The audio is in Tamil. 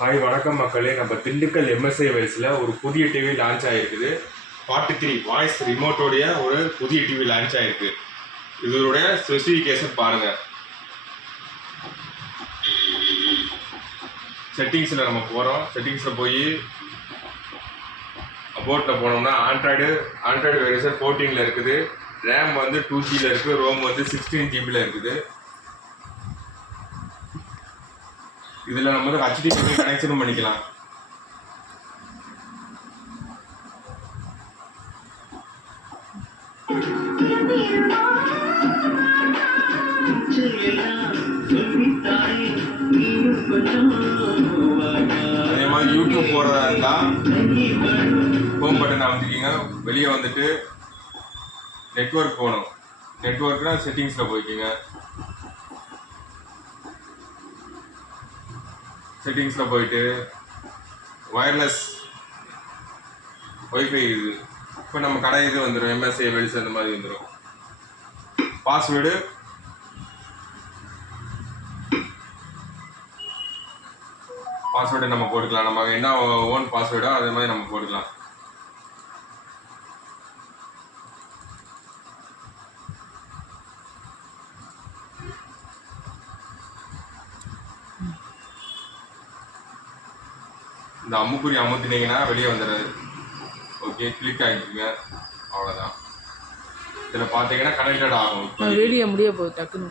ஹாய் வணக்கம் மக்களே. நம்ம திண்டுக்கல் எம்எஸ்ஐ வயசில் ஒரு புதிய டிவி லான்ச் ஆகிருக்குது. 43 வாய்ஸ் ரிமோட்டோடைய ஒரு புதிய டிவி லான்ச் ஆகிருக்கு. இதோடைய ஸ்பெசிஃபிகேஷன் பாருங்கள். செட்டிங்ஸில் நம்ம போகிறோம். செட்டிங்ஸில் போய் அபோட்டில் போனோம்னா ஆண்ட்ராய்டு வெர்ஷன் 14 இருக்குது. ரேம் வந்து 2GB இருக்குது. ரோம் வந்து 16GB இருக்குது. இதில் நம்ம வந்து HDMI கனெக்ஷனும் பண்ணிக்கலாம். அதே மாதிரி யூடியூப் போடுறதா இருந்தால் ஹோம் பட்டன் அமைச்சிக்கிங்க. வெளியே வந்துட்டு நெட்வொர்க் போகணும். நெட்வொர்க்னா செட்டிங்ஸில் போய்க்கிங்க. செட்டிங்ஸில் போயிட்டு வயர்லெஸ் ஒய்ஃபை இது இப்போ நம்ம கடை இது வந்துடும். எம்எஸ்ஏ வெல்ஸ் அந்த மாதிரி வந்துடும். பாஸ்வேர்டு நம்ம போட்டுக்கலாம். நம்ம என்ன ஓன் பாஸ்வேர்டோ அதே மாதிரி நம்ம போட்டுக்கலாம். இந்த அம்முக்குறி அமுத்தினீங்கன்னா வெளியே வந்துடுறது. ஓகே, கிளிக் ஆகிடுங்க. அவ்வளோதான். இதில் பார்த்தீங்கன்னா கனெக்டட் ஆகும். வீடியோ முடிய போகுது டக்குன்னு.